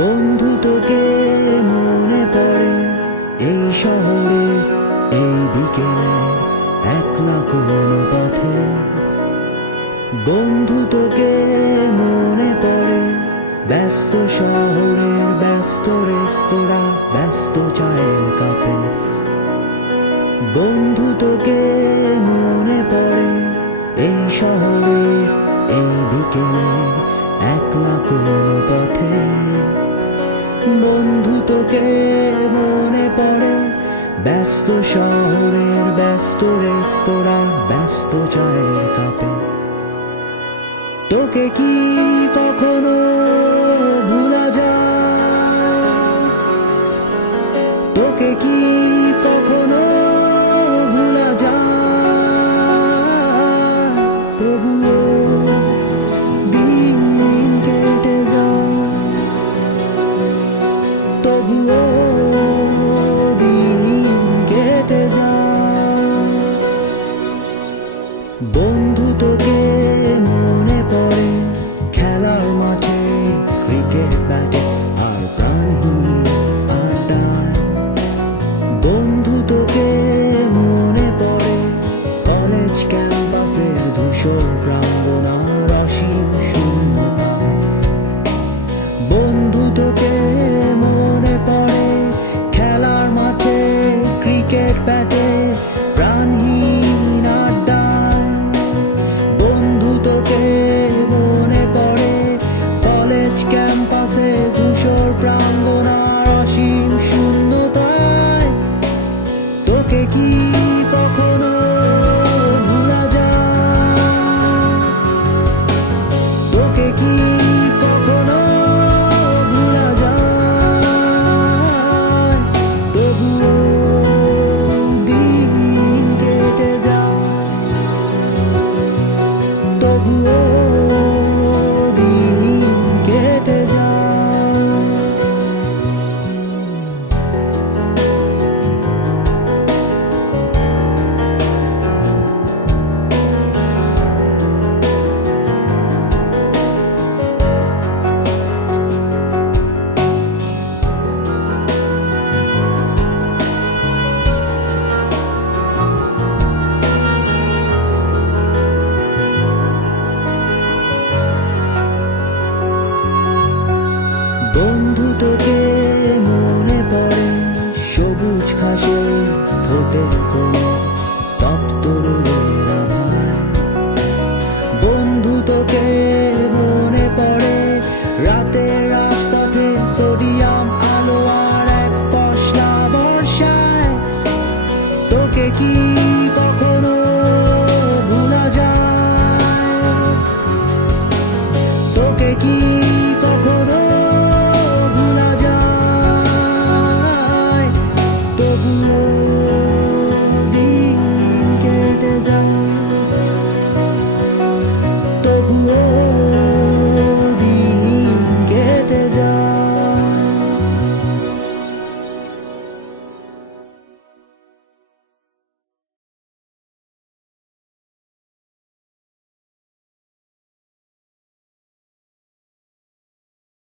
বন্ধু তোকে মনে পড়ে এই শহরের এই বিকেলে একলা কোনো পথে। বন্ধু তোকে মনে পড়ে ব্যস্ত শহরের ব্যস্ত রেস্তোরাঁ ব্যস্ত চায়ের কাপে। বন্ধু তোকে মনে পড়ে এই শহরের এই বিকেলে একলা কোনো পথে। বন্ধু তোকে মনে পড়ে ব্যস্ত শহরের ব্যস্ত রেস্তোরাঁ ব্যস্ত চায়ের কাপে। তোকে কি কখনো ভুলা যায়? তোকে কি কখনো ভুলা যায়? তবুও দিন কেটে যায়, তবুও দিন কেটে যায়। বন্ধু তোকে মনে পড়ে খেলার মাঠে ক্রিকেট ব্যাটে আর প্রাণহীন আড্ডায়। বন্ধু তোকে মনে পড়ে কলেজ ক্যাম্পাসের ধূসর প্রাঙ্গণ আর অসীম শূন্যতায়। বন্ধু তোকে মনে পড়ে খেলার মাঠে ক্রিকেট ব্যাটে প্রাণহীন আড্ডায়। বন্ধু তোকে মনে পড়ে কলেজ ক্যাম্পাসে ধূসর প্রাঙ্গণ আর অসীম শূন্যতায়। তোকে কি কখনো ভুলা যায়? তোকে কি কখনো ভুলা যায়? তবুও দিন কেটে যায়, তবুও